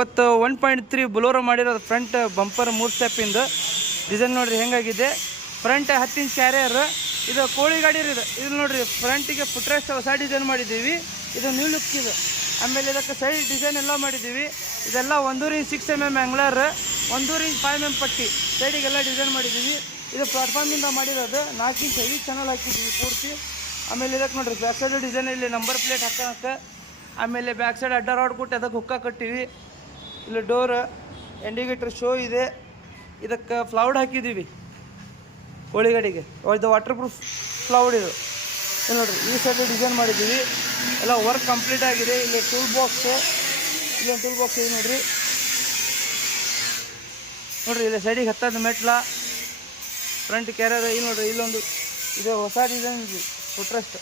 ಇವತ್ತು 1.3 ಬುಲೋರೋ ಮಾಡಿರೋದು front bumper 3 ಸ್ಟೆಪ್ಪಿಂದ design ನೋಡ್ರಿ ಹೆಂಗಾಗಿದೆ. Front 10 inch carrier. ಇದು ಕೋಳಿ ಗಾಡಿ ಇದು ನೋಡ್ರಿ ಫ್ರಂಟಿಗೆ ಫುಟ್ರೆಸ್ಟ್ ಹೊಸ ಡಿಸೈನ್ ಮಾಡಿದ್ದೀವಿ. ಇದು ನ್ಯೂ ಲುಕ್ ಇದು. ಆಮೇಲೆ ಇದಕ್ಕೆ ಸೈಡ್ ಡಿಸೈನ್ ಎಲ್ಲ ಮಾಡಿದ್ದೀವಿ. ಇದೆಲ್ಲ 1.5 inch 6 mm angler, 1.5 inch 5 mm ಪಟ್ಟಿ ಸೈಡಿಗೆಲ್ಲ ಡಿಸೈನ್ ಮಾಡಿದ್ದೀವಿ. ಇದು ಪ್ಲಾಟ್ಫಾರ್ಮಿಂದ ಮಾಡಿರೋದು 4 ಇಂಚ್ ಹೆವಿ ಚಾನಲ್ ಹಾಕಿದ್ದೀವಿ ಪೂರ್ತಿ. ಆಮೇಲೆ ಇದಕ್ಕೆ ನೋಡ್ರಿ ಬ್ಯಾಕ್ ಸೈಡ್ ಡಿಸೈನ್ ಇಲ್ಲಿ ನಂಬರ್ ಪ್ಲೇಟ್ ಹಾಕೋಕ್ಕೆ. ಆಮೇಲೆ ಬ್ಯಾಕ್ ಸೈಡ್ ಅಡ್ಡ ರಾಡ್ ಕೊಟ್ಟು ಅದಕ್ಕೆ ಹುಕ್ಕ ಕಟ್ಟಿವಿ. ಇಲ್ಲಿ ಡೋರ್ ಇಂಡಿಕೇಟರ್ ಶೋ ಇದೆ. ಇದಕ್ಕೆ ಫ್ಲೌಡ್ ಹಾಕಿದ್ದೀವಿ ಕೋಳಿಗಡಿಗೆ. ಇದು ವಾಟರ್ ಪ್ರೂಫ್ ಫ್ಲೌಡ್ ಇದು ನೋಡ್ರಿ. ಈ ಸೈಡ್ ಡಿಸೈನ್ ಮಾಡಿದ್ದೀವಿ. ಎಲ್ಲ ವರ್ಕ್ ಕಂಪ್ಲೀಟ್ ಆಗಿದೆ. ಇಲ್ಲಿ ಟೂಲ್ ಬಾಕ್ಸ್, ಇಲ್ಲೊಂದು ಟೂಲ್ ಬಾಕ್ಸ್ ಇದೆ ನೋಡ್ರಿ. ಇಲ್ಲಿ ಸೈಡಿಗೆ 10 ಮೆಟ್ಲ ಫ್ರಂಟ್ ಕ್ಯಾರಿಯರ್. ಇಲ್ಲಿ ನೋಡ್ರಿ ಇಲ್ಲೊಂದು ಇದು ಹೊಸ ಡಿಸೈನ್ ಇದೆ ಫುಟ್ರೆಸ್ಟ್.